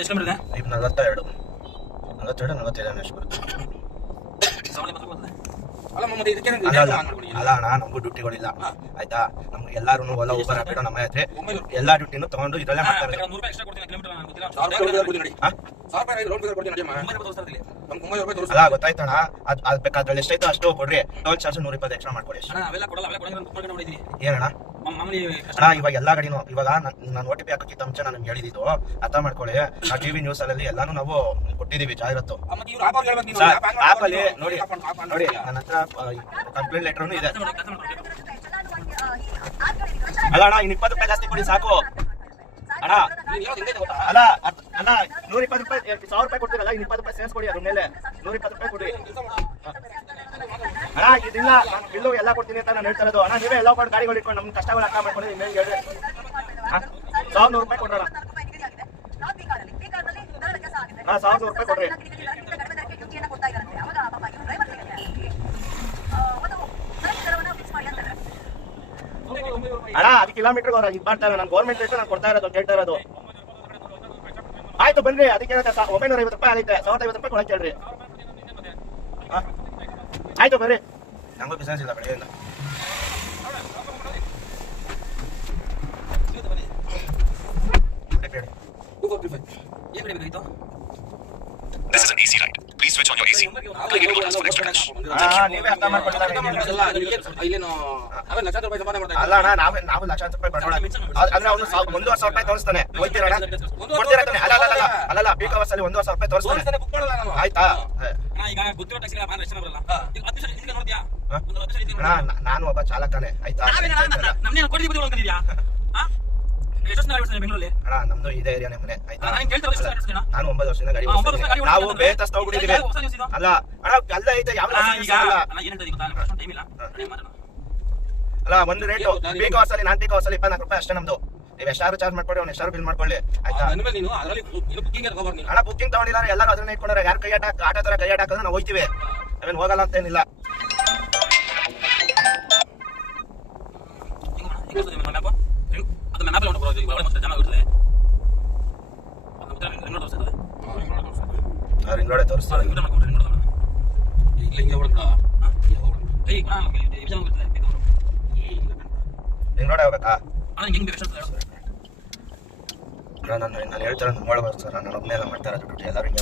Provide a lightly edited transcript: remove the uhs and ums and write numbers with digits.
ಎಷ್ಟು ಕಿಲೋಮೀಟರ್ ಇದೆ? 42 45 ಎಷ್ಟು ಬರುತ್ತೆ? ಅಲ್ಲ ಅಣ್ಣ, ನಮಗೂ ಡ್ಯೂಟಿಗಳಿಲ್ಲ ಆಯ್ತಾ. ನಮ್ಗೆ ಎಲ್ಲಾರು ಓಲಾ ಊಬರ್ ಹಾಕಿಡೋ ನಮ್ಮ ಹತ್ರ ಎಲ್ಲಾ ಡ್ಯೂಟಿನೂ ತಗೊಂಡು ಇದ್ರಲ್ಲೇ ಮಾಡ್ತಾರೆ. ಅಲ್ಲ ಗೊತ್ತಾಯ್ತಣ್ಣ, ಅದ್ ಬೇಕಾದ್ರಲ್ಲಿ ಎಷ್ಟೈತೋ ಅಷ್ಟು ಕೊಡ್ರಿ. ಟೋಲ್ ಚಾರ್ಜ್ 120 ಎಕ್ಸ್ಟ್ರಾ ಮಾಡ್ಕೊಡಿ. ಏನಣ್ಣ ಅಣ್ಣ, ಇವಾಗ ಎಲ್ಲಾ ಗಾಡಿನೂ ಇವಾಗ ನಾನು OTP ಹಾಕೋಕ್ಕಿಂತ ಮುಂಚೆ ನಾನು ನಿಮ್ಗೆ ಹೇಳಿದ್ದು ಅರ್ಥ ಮಾಡ್ಕೊಳ್ಳಿ. ಆ ಟಿವಿ ನ್ಯೂಸ್ ಅಲ್ಲಿ ಎಲ್ಲಾನು ನಾವು ಕೊಟ್ಟಿದೀವಿ ಜಾಹೀರಾತು. ಆಪಲ್ಲಿ ನೋಡಿ ನನ್ನ ಹತ್ರ ಕಂಪ್ಲೇಂಟ್ ಲೆಟರ್ನು ಇದೆ. ಅಲ್ಲ ಅಣ್ಣ, ಇನ್ನು 20 ರೂಪಾಯಿ ಜಾಸ್ತಿ ಕೊಡಿ ಸಾಕು ಅಣ್ಣ. ಅಲ್ಲ ಅಣ್ಣ, 120 ರೂಪಾಯಿ 1000 ರೂಪಾಯಿ ಕೊಡ್ತೀರಲ್ಲ, ಇನ್ನು 20 ರೂಪಾಯಿ ಸೇರ್ಸ್ ಕೊಡಿ. ಅದ್ರ ಮೇಲೆ 120 ರೂಪಾಯಿ ಕೊಡಿ ಅಣ್ಣ. ಇದಿಲ್ಲ, ನಾನು ಬಿಲ್ಲು ಎಲ್ಲ ಕೊಡ್ತೀನಿ ಅಂತ ನಾನು ಹೇಳ್ತಾ ಇರೋದು. ಅಣ್ಣ ನೀವೇ ಎಲ್ಲ ಕೊಟ್ಟು ಗಾಡಿಗಳು ಇಟ್ಕೊಂಡು ನಮ್ಮ ಕಷ್ಟಗಳು ಅರ್ಥ ಮಾಡ್ಕೊಂಡು ಇನ್ನೇನು ಹೇಳ್ರಿ. 1100 ರೂಪಾಯಿ ಕೊಡ್ರಣ. 1100 ರೂಪಾಯಿ ಕೊಡ್ರಿ ಅಣ್ಣ. ಅದು ಕಿಲೋಮೀಟರ್ ಇದು ಮಾಡ್ತಾರೆ. ನಾನು ಗೌರ್ಮೆಂಟ್ ರೇಟ್ ನಾನು ಕೊಡ್ತಾ ಇರೋದು ಕೇಳ್ತಾ ಇರೋದು. ಆಯ್ತು ಬನ್ರಿ, ಅದಕ್ಕೆ 950 ರೂಪಾಯಿ ಆಗೈತೆ. 1050 ರೂಪಾಯಿ ಕೊಡಕ್ಕೆ ಹೇಳ್ರಿ. ಆಯ್ತು ಬರ್ರಿ, ನಂಗೂ ಬಿಸ್ನೆಸ್ ಇಲ್ಲ ಬೆಳೆಯಿಂದ. This is an AC ride. Please switch on your AC. Click it for extra cash. ನೀವೇ ಅರ್ಥ ಮಾಡ್ಕೊಂಡಿಲ್ಲ. ಅಲ್ಲ ಅಣ್ಣ, ನಾವು ಲಕ್ಷಾಂತರ ರೂಪಾಯಿ ಬಡೋಣ ಅಂದ್ರೆ ಅವನು 1,500 ರೂಪಾಯಿ ತೋರಿಸ್ತಾನೆ. ಹೋಗ್ತೀರಣ್ಣ? ಕೊಡ್ತೀರಾ ತಾನೆ? ಅಲ್ಲ ಪೀಕ್ ಅವರ್ಸ್ ಅಲ್ಲಿ 1,500 ರೂಪಾಯಿ ತೋರಿಸ್ತಾನೆ. ಆಯ್ತಾ? ನಾನು ಒಬ್ಬ ಚಾಲಕನೇ ಆಯ್ತಾ. ಅಣ್ಣ ನಮ್ದು ಇದೇ ಏರಿಯಾನೇ ಮನೆ ಆಯ್ತಾ. ನಾನು 9 ವರ್ಷದಿಂದ ಗಾಡಿ ನಾವು ಬೇತಸ್ ತಗೊಂಡಿದ್ದೀವಿ. ಅಲ್ಲ ಅಣ್ಣ, ಅಲ್ಲ ಐತೆ ಯಾವ ಅಲ್ಲ ಒಂದು ರೇಟು. ಪೀಕ್ ಅವರ್ಸ್ ಅಲ್ಲಿ, ನಾನ್ ಪೀಕ್ ಅವರ್ಸ್ ಅಲ್ಲಿ 24 ರೂಪಾಯಿ ಅಷ್ಟೇ ನಮ್ದು. ನೀವು ಎಷ್ಟಾರು ಚಾರ್ಜ್ ಮಾಡ್ಕೊಳ್ಳಿ, ಅವ್ನು ಎಷ್ಟಾರು ಬಿಲ್ ಮಾಡ್ಕೊಳ್ಳಿ ಆಯ್ತಾ. ಅಣ್ಣ ಬುಕ್ಕಿಂಗ್ ತಗೊಂಡಿಲ್ಲ, ಎಲ್ಲರೂ ಅದನ್ನ ಇಟ್ಕೊಂಡ್ರೆ ಯಾರು ಕೈ ಆಟೋ ತರ ಕೈ ಹಾಕಿದ್ರೆ ನಾವು ಹೋಗ್ತೀವಿ. ನಾವೇನು ಹೋಗಲ್ಲ ಅಂತ ಏನಿಲ್ಲ. ರಿಂಗ್ರೋಡೆ ತೋರಿಸ್ತಾರೆ. ರಿಂಗ್ರೋಡೆ ಹೋಗ್ಬೇಕಾ? ನಾನು ಹೇಳ್ತಾರೆ ನೋಡ್ಬಾರ್ದು ಸರ್. ನಾನು ಒಬ್ಬನೇ ಎಲ್ಲ ಮಾಡ್ತಾ ಇರೋದು ಡ್ಯೂಟಿ. ಎಲ್ಲರೂ ಹಿಂಗೆ